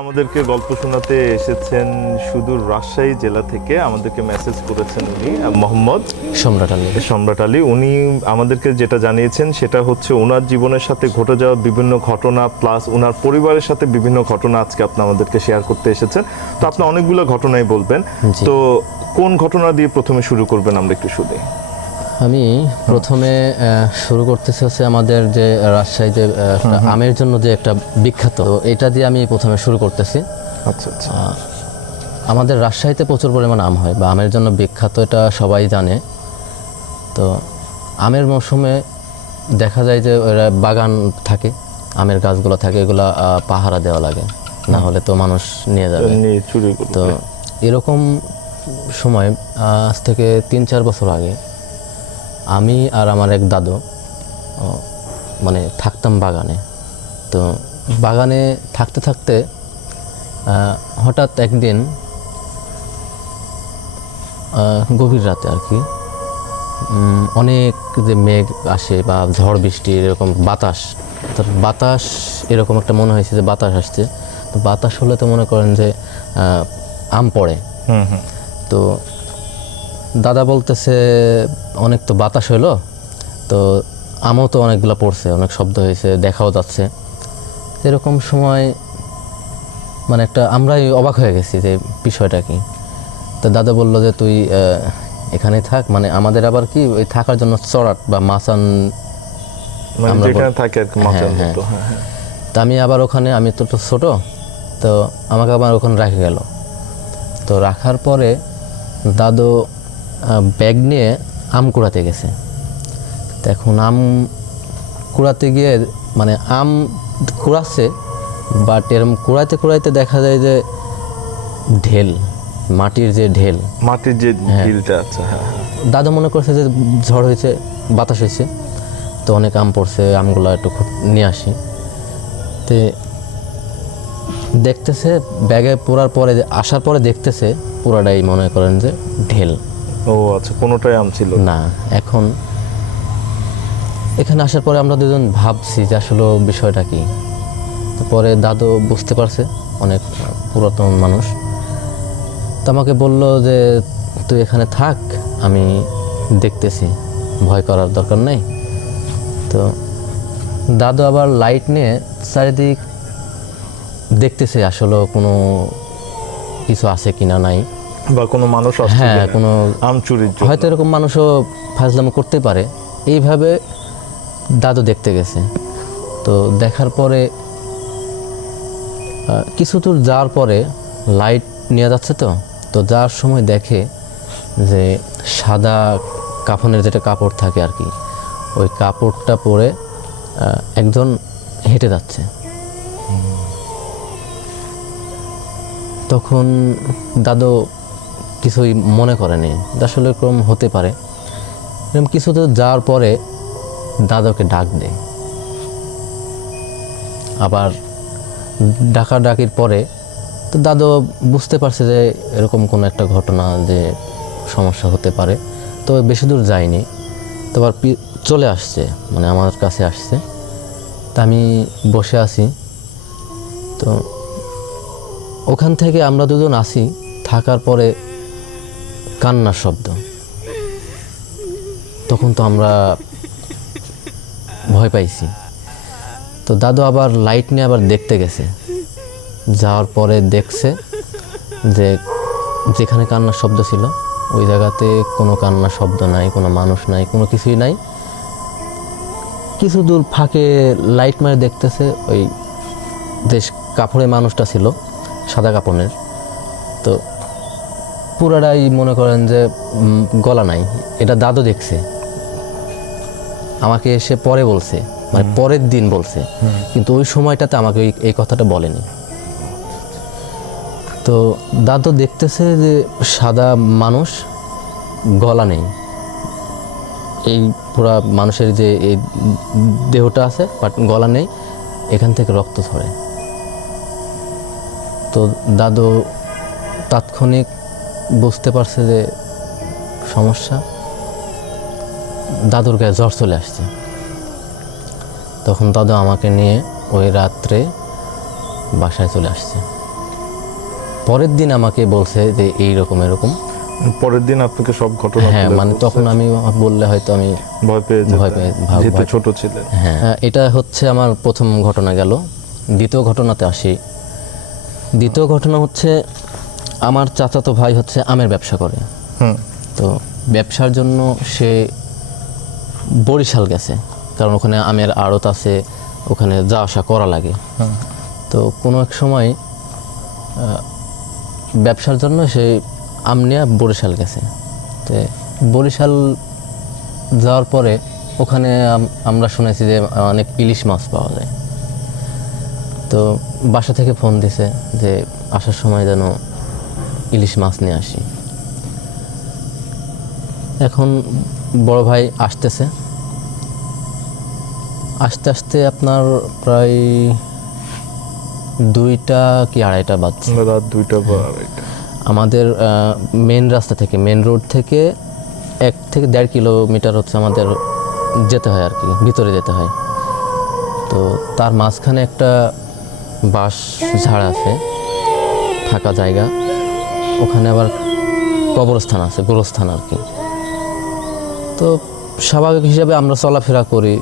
আমাদেরকে গল্প শোনাতে এসেছেন সুদূর রাজশাহী জেলা থেকে আমাদেরকে মেসেজ করেছেন উনি মোহাম্মদ সম্রাট আলী। সম্রাট আলী। উনি আমাদেরকে যেটা জানিয়েছেন সেটা হচ্ছে ওনার জীবনের সাথে ঘটে যাওয়া বিভিন্ন ঘটনা প্লাস ওনার পরিবারের সাথে বিভিন্ন ঘটনা আজকে আপনি আমাদেরকে শেয়ার করতে এসেছেন। তো আপনি অনেকগুলো ঘটনাই বলবেন। তো কোন ঘটনা দিয়ে প্রথমে শুরু করবেন আমরা একটু শুনি। আমি প্রথমে শুরু করতেছি হচ্ছে আমাদের যে রাজশাহীতে আমের জন্য যে একটা বিখ্যাত এটা দিয়ে আমি প্রথমে শুরু করতেছি। আচ্ছা আচ্ছা। আমাদের রাজশাহীতে প্রচুর পরিমাণ আম হয় বা আমের জন্য বিখ্যাত এটা সবাই জানে। তো আমের মৌসুমে দেখা যায় যে ওরা বাগান থাকে আমের গাছগুলো থাকে এগুলো পাহারা দেওয়া লাগে। না হলে তো মানুষ নিয়ে যাবে। তো এরকম সময় আজ থেকে তিন চার বছর আগে আমি আর আমার এক দাদু মানে থাকতাম বাগানে। তো বাগানে থাকতে থাকতে হঠাৎ একদিন গভীর রাতে আর কি অনেক যে মেঘ আসে বা ঝড় বৃষ্টি এরকম বাতাস তো বাতাস এরকম একটা মনে হয়েছে যে বাতাস আসছে। তো বাতাস হলে তো মনে করেন যে আম পড়ে। তো দাদা বলতেছে অনেক তো বাতাস হলো তো আমও তো অনেকগুলো পড়ছে অনেক শব্দ হয়েছে দেখাও যাচ্ছে। এরকম সময় মানে একটা আমরাই অবাক হয়ে গেছি যে বিষয়টা কি। তো দাদা বলল যে তুই আহ, এখানেই থাক। মানে আমাদের আবার কি ওই থাকার জন্য চড়াট বা মানে আর কি মাচার হ্যাঁ, হ্যাঁ। হ্যাঁ তা আমি আবার ওখানে আমি তো ছোটো তো আমাকে আবার ওখানে রাখে গেল। তো রাখার পরে দাদু ব্যাগ নিয়ে আম কুড়াতে গেছে। তো এখন আম কুড়াতে গিয়ে মানে আম কুড়াচ্ছে বাট এরম কুড়াইতে কুড়াইতে দেখা যায় যে ঢেল মাটির যে ঢেল। মাটির যে ঢিলটা আছে হ্যাঁ। দাদা মনে করছে যে ঝড় হয়েছে বাতাস হয়েছে তো অনেক আম পড়ছে আমগুলো একটু খুব নিয়ে আসি। তে দেখতেছে ব্যাগে পড়ার পরে আসার পরে দেখতেছে পুরাটাই মনে করেন যে ঢেল। ও আচ্ছা কোনোটাই আম ছিল না। এখন এখানে আসার পরে আমরা দুজন ভাবছি যে আসলে বিষয়টা কি। পরে দাদু বুঝতে পারছে, অনেক পুরাতন মানুষ। তো আমাকে বলল যে, তুই এখানে থাক, আমি দেখতেছি, ভয় করার দরকার নেই। তো দাদু আবার লাইট নিয়ে চারিদিক দেখতেছে আসলে কোনো কিছু আছে কিনা নাই। বা কোনো মানুষ হ্যাঁ কোনো আম চুরির হয়তো এরকম মানুষও ফাজলামো করতে পারে। এইভাবে দাদু দেখতে গেছে। তো দেখার পরে কিছু দূর যাওয়ার পরে লাইট নিয়ে যাচ্ছে তো। তো যাওয়ার সময় দেখে যে সাদা কাফনের যেটা কাপড় থাকে আর কি ওই কাপড়টা পরে একজন হেঁটে যাচ্ছে। তখন দাদু কিছুই মনে করেনি। আসলে এরকম হতে পারে। এরকম কিছু তো যাওয়ার পরে দাদাকে ডাক দেয়। আবার ডাকা ডাকির পরে তো দাদু বুঝতে পারছে যে এরকম কোনো একটা ঘটনা যে সমস্যা হতে পারে। তো বেশি দূর যায়নি। তো আবার চলে আসছে মানে আমার কাছে আসছে। তা আমি বসে আছি। তো ওখান থেকে আমরা দুজন আসি। থাকার পরে কান্নার শব্দ। তখন তো আমরা ভয় পাইছি। তো দাদু আবার লাইট নিয়ে আবার দেখতে গেছে। যাওয়ার পরে দেখছে যে যেখানে কান্নার শব্দ ছিল, ওই জায়গাতে কোনো কান্নার শব্দ নাই, কোনো মানুষ নাই, কোনো কিছুই নাই। কিছু দূর ফাঁকে লাইট মারে দেখতেছে ওই দেশ কাপড়ের মানুষটা ছিল, সাদা কাপড়ের। তো পুরাটাই মনে করেন যে গলা নাই। এটা দাদু দেখছে। আমাকে এসে পরে বলছে মানে পরের দিন বলছে। কিন্তু ওই সময়টাতে আমাকে এই- এই কথাটা বলেনি। তো দাদু দেখতেছে যে সাদা মানুষ গলা নেই। এই পুরা মানুষের যে এই দেহটা আছে বাট গলা নেই এখান থেকে রক্ত ধরে তো দাদু তাৎক্ষণিক বুঝতে পারছে যে সমস্যা। দাদুর গায়ে জ্বর চলে আসছে। তখন দাদু আমাকে নিয়ে ওই রাত্রে বাসায় চলে আসছে। পরের দিন আমাকে বলছে যে এই রকম এরকম। পরের দিন আপনাকে সব ঘটনা হ্যাঁ মানে তখন আমি বললে হয়তো আমি ভয় পেয়ে ভয় পেয়ে- যেহেতু ছোট ছিলেন। হ্যাঁ। এটা হচ্ছে আমার প্রথম ঘটনা গেল। দ্বিতীয় ঘটনাতে আসি। দ্বিতীয় ঘটনা হচ্ছে আমার চাচাতো ভাই হচ্ছে আমের ব্যবসা করে। হুম। তো ব্যবসার জন্য সে বরিশাল গেছে কারণ ওখানে আমের আড়ত আছে ওখানে যা আসা করা লাগে। তো কোনো এক সময় ব্যবসার জন্য সে আম নিয়ে বরিশাল গেছে। তো বরিশাল যাওয়ার পরে ওখানে আমরা শুনেছি যে অনেক ইলিশ মাছ পাওয়া যায়। তো বাসা থেকে ফোন দিছে যে আসার সময় যেন ইলিশ মাছ নিয়ে আসি। এখন বড় ভাই আসতেছে। আস্তে আস্তে আপনার প্রায় দুইটা কি আড়াইটা বাজছে। রাত দুইটা বা আড়াইটা। আমাদের মেন রাস্তা থেকে মেন রোড থেকে এক থেকে দেড় কিলোমিটার হচ্ছে আমাদের যেতে হয় আর কি ভিতরে যেতে হয়। তো তার মাঝখানে একটা বাঁশ ঝাড় আছে ফাঁকা জায়গা। ওখানে আবার কবরস্থান আছে গোরস্থান আর কি। তো স্বাভাবিক হিসাবে আমরা চলাফেরা করি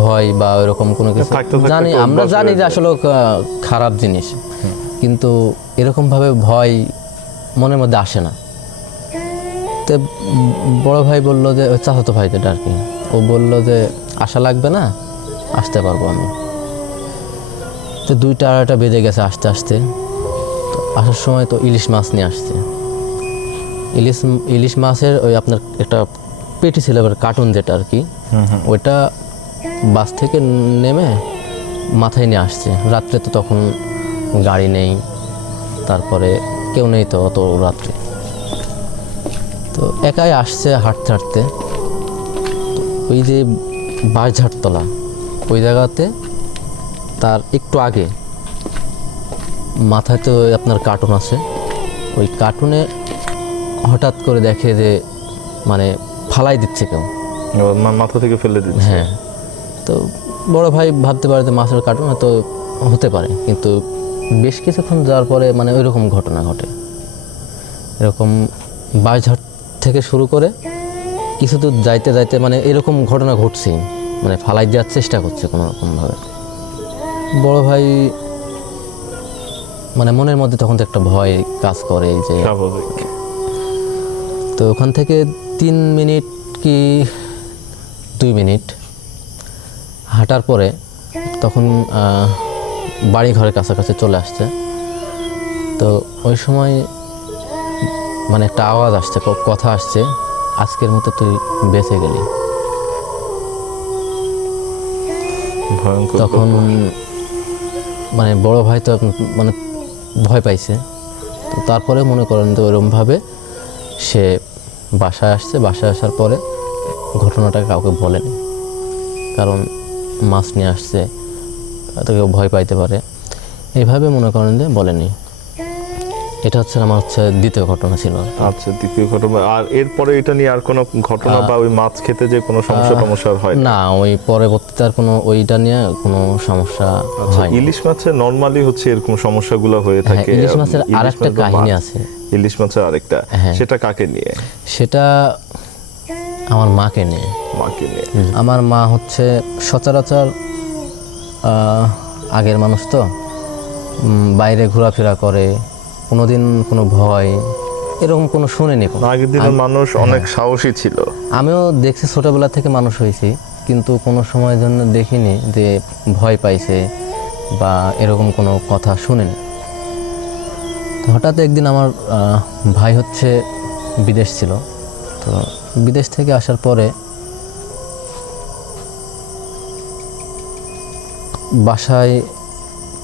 ভয় বা এরকম কোনো কিছু। জানি আমরা জানি যে আসলে খারাপ জিনিস। কিন্তু এরকমভাবে ভয় মনের মধ্যে আসে না। তো বড় ভাই বলল যে চাচাতো ভাই যেটা আর কি ও বলল যে আশা লাগবে না আসতে পারব আমি। তো দুইটা আড়াইটা বেজে গেছে আস্তে আসতে। আসার সময় তো ইলিশ মাছ নিয়ে আসছে। ইলিশ ইলিশ মাছের ওই আপনার একটা পেটি ছিল এবার কার্টুন যেটা আর কি ওইটা বাস থেকে নেমে মাথায় নিয়ে আসছে। রাত্রে তো তখন গাড়ি নেই তারপরে কেউ নেই তো অত রাত্রে। তো একাই আসছে হাঁটতে হাঁটতে। ওই যে বাঁশঝাড়তলা ওই জায়গাতে তার একটু আগে মাথায় তো আপনার কার্টুন আছে। ওই কার্টুনে হঠাৎ করে দেখে যে মানে ফালাই দিচ্ছে কেউ। মাথা থেকে ফেলে দিচ্ছে। হ্যাঁ। তো বড় ভাই ভাবতে পারে যে মাছের কার্টুন হয়তো হতে পারে কিন্তু বেশ কিছুক্ষণ যাওয়ার পরে মানে ওই রকম ঘটনা ঘটে। এরকম বাঁশঝাড় থেকে শুরু করে কিছু দূর যাইতে যাইতে মানে এরকম ঘটনা ঘটছেই। মানে ফালাই দেওয়ার চেষ্টা করছে কোনো রকমভাবে বড় ভাই মানে মনের মধ্যে তখন তো একটা ভয় কাজ করে যে স্বাভাবিক। তো ওখান থেকে তিন মিনিট কি দুই মিনিট হাঁটার পরে তখন বাড়ি ঘরের কাছাকাছি চলে আসছে। তো ওই সময় মানে একটা আওয়াজ আসছে কথা আসছে আজকের মতো তুই বেঁচে গেলি। তখন মানে বড় ভাই তো মানে ভয় পাইছে। তো তারপরে মনে করেন তো ওরমভাবে সে বাসায় আসছে। বাসায় আসার পরে ঘটনাটা কাউকে বলেনি। কারণ মাছ নিয়ে আসছে, তাকে ভয় পাইতে পারে। এভাবে মনে করেন যে বলেনি। এটা হচ্ছে আমার হচ্ছে দ্বিতীয় ঘটনা ছিল। আচ্ছা দ্বিতীয় ঘটনা। আর এরপরে এটা নিয়ে আর কোনো ঘটনা বা ওই মাছ খেতে যে কোনো সমস্যা টমস্যা হয় না? ওই পরবর্তীতে আর কোনো ওইটা নিয়ে কোনো সমস্যা আচ্ছা ইলিশ মাছের নর্মালি হচ্ছে এরকম সমস্যাগুলো হয়ে হ্যাঁ থাকে। ইলিশ মাছের ইলিশ আর একটা কাহিনী আছে। ইলিশ মাছের আরেকটা। হ্যাঁ। সেটা কাকে নিয়ে? সেটা আমার মাকে নিয়ে। মাকে নিয়ে। আমার মা হচ্ছে সচরাচর আহ, আগের মানুষ তো বাইরে ঘোরাফেরা করে কোনোদিন কোনো ভয় এরকম কোনো শুনিনি আগের দিনের মানুষ হ্যাঁ। অনেক সাহসী ছিল। আমিও দেখছি ছোটবেলা থেকে মানুষ হয়েছি কিন্তু কোনো সময়ের জন্য দেখিনি যে ভয় পাইছে বা এরকম কোনো কথা শুনিনি। হঠাৎ একদিন আমার ভাই হচ্ছে বিদেশ ছিল। তো বিদেশ থেকে আসার পরে বাসায়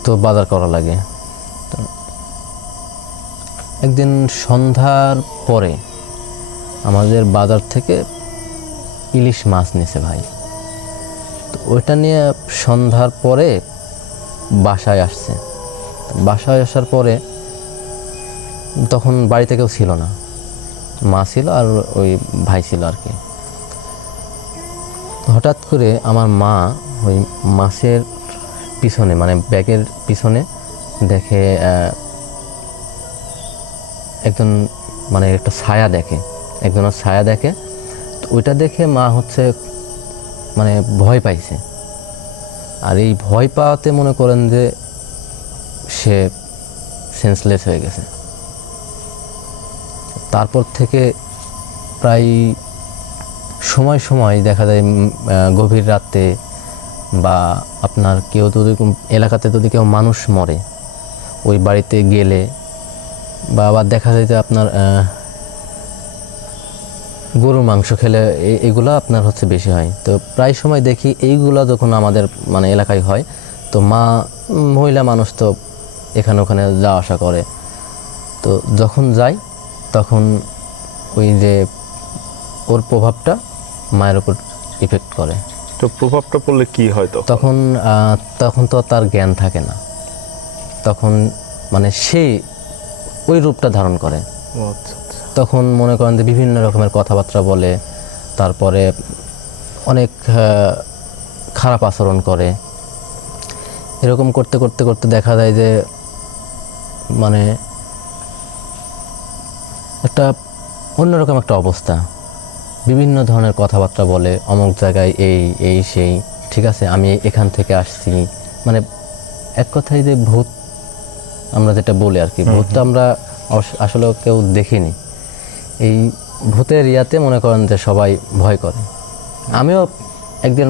তো বাজার করা লাগে। তো একদিন সন্ধ্যার পরে আমাদের বাজার থেকে ইলিশ মাছ নিছে ভাই। তো ওইটা নিয়ে সন্ধ্যার পরে বাসায় আসছে। বাসায় আসার পরে তখন বাড়িতে কেউ ছিল না। মা ছিল আর ওই ভাই ছিল আর কি। হঠাৎ করে আমার মা ওই মাছের পিছনে মানে ব্যাগের পিছনে দেখে একজন মানে একটা ছায়া দেখে, একজনের ছায়া দেখে, তো ওইটা দেখে মা হচ্ছে মানে ভয় পাইছে। আর এই ভয় পাওয়াতে মনে করেন যে সে সেন্সলেস হয়ে গেছে। তারপর থেকে প্রায় সময় সময় দেখা যায় গভীর রাতে বা আপনার কেউ যদি এলাকাতে যদি কেউ মানুষ মরে, ওই বাড়িতে গেলে বা আবার দেখা যায় যে আপনার গরুর মাংস খেলে এগুলো আপনার হচ্ছে বেশি হয়। তো প্রায় সময় দেখি এইগুলো যখন আমাদের মানে এলাকায় হয় তো মা মহিলা মানুষ তো এখানে ওখানে যাওয়া আসা করে। তো যখন যাই তখন ওই যে ওর প্রভাবটা মায়ের উপর ইফেক্ট করে। তো প্রভাবটা পড়লে কি হয় তো তখন তখন তো তার জ্ঞান থাকে না। তখন মানে সে ওই রূপটা ধারণ করে। আচ্ছা আচ্ছা। তখন মনে করেন যে বিভিন্ন রকমের কথাবার্তা বলে তারপরে অনেক খারাপ আচরণ করে। এরকম করতে করতে করতে দেখা যায় যে মানে একটা অন্যরকম একটা অবস্থা। বিভিন্ন ধরনের কথাবার্তা বলে অমুক জায়গায় এই এই সেই ঠিক আছে আমি এখান থেকে আসছি। মানে এক কথায় যে ভূত আমরা যেটা বলি আর কি ভূতটা আমরা আসলে কেউ দেখিনি। এই ভূতের ইয়াতে মনে করেন যে সবাই ভয় করে। আমিও একদিন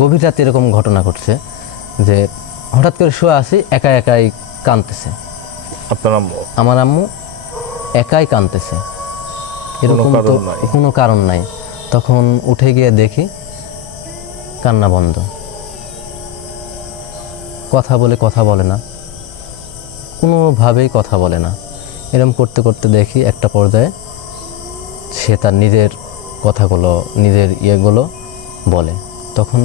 গভীর রাতে এরকম ঘটনা ঘটছে যে হঠাৎ করে শুয়ে আসি একা একাই কাঁদতেছে। আপনার আম্মু? আমার আম্মু একাই কাঁদতেছে। এরকম তো কোনো কারণ নাই। তখন উঠে গিয়ে দেখি কান্না বন্ধ। কথা বলে কথা বলে না। কোনোভাবেই কথা বলে না। এরকম করতে করতে দেখি একটা পর্যায়ে সে তার নিজের কথাগুলো, নিজের ইয়েগুলো বলে। তখন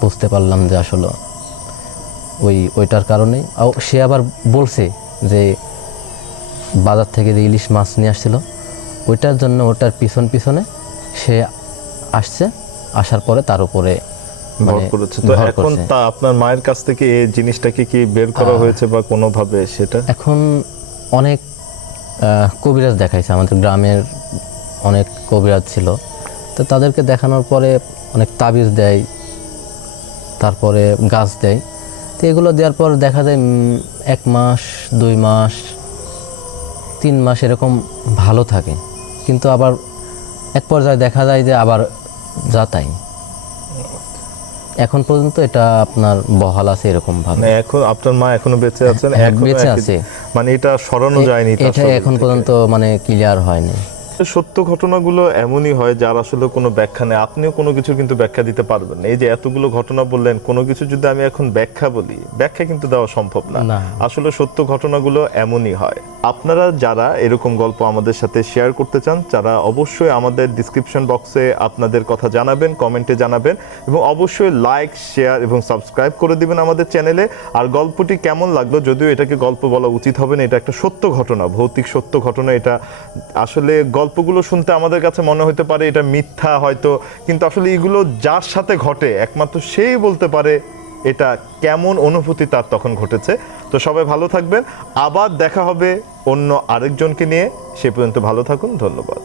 বুঝতে পারলাম যে আসলে ওই, ওইটার কারণে সে আবার বলছে যে বাজার থেকে যে ইলিশ মাছ নিয়ে আসছিল, ওইটার জন্য ওটার পিছন পিছনে সে আসছে, আসার পরে তার উপরে ভর মানে করেছে। তো এখন তা আপনার মায়ের কাছ থেকে এই জিনিসটাকে কি বের করা হয়েছে বা কোনোভাবে সেটা? এখন অনেক কবিরাজ দেখাইছে। আমাদের গ্রামের অনেক কবিরাজ ছিল। তো তাদেরকে দেখানোর পরে অনেক তাবিজ দেয় তারপরে গাছ দেয়। তো এগুলো দেওয়ার পর দেখা যায় এক মাস দুই মাস তিন মাস এরকম ভালো থাকে। কিন্তু আবার এক পর্যায়ে দেখা যায় যে আবার যা তাই। এখন পর্যন্ত এটা আপনার বহাল আছে এরকম ভাবে মানে এখন আপনার মা এখনও বেঁচে আছেন হ্যাঁ, এখনও বেঁচে আছে। মানে এটা সরানো যায়নি এটা এখন পর্যন্ত মানে ক্লিয়ার হয়নি। সত্য ঘটনাগুলো এমনই হয় যার আসলে কোনো ব্যাখ্যা নেই। আপনিও কোনো কিছু কিন্তু ব্যাখ্যা দিতে পারবেন না। এই যে এতগুলো ঘটনা বললেন কোনো কিছু যদি আমি এখন ব্যাখ্যা বলি ব্যাখ্যা কিন্তু দেওয়া সম্ভব না। আসলে সত্য ঘটনাগুলো এমনই হয়। আপনারা যারা এরকম গল্প আমাদের সাথে শেয়ার করতে চান তারা অবশ্যই আমাদের ডিসক্রিপশন বক্সে আপনাদের কথা জানাবেন কমেন্টে জানাবেন এবং অবশ্যই লাইক শেয়ার এবং সাবস্ক্রাইব করে দিবেন আমাদের চ্যানেলে আর গল্পটি কেমন লাগল যদিও এটাকে গল্প বলা উচিত হবে না এটা একটা সত্য ঘটনা ভৌতিক সত্য ঘটনা এটা আসলে গল্পগুলো শুনতে আমাদের কাছে মনে হতে পারে এটা মিথ্যা হয়তো, কিন্তু আসলে এগুলো যার সাথে ঘটে, একমাত্র সেই বলতে পারে এটা কেমন অনুভূতি তার তখন ঘটেছে। তো সবাই ভালো থাকবেন, আবার দেখা হবে অন্য আরেকজনকে নিয়ে। সে পর্যন্ত ভালো থাকুন, ধন্যবাদ।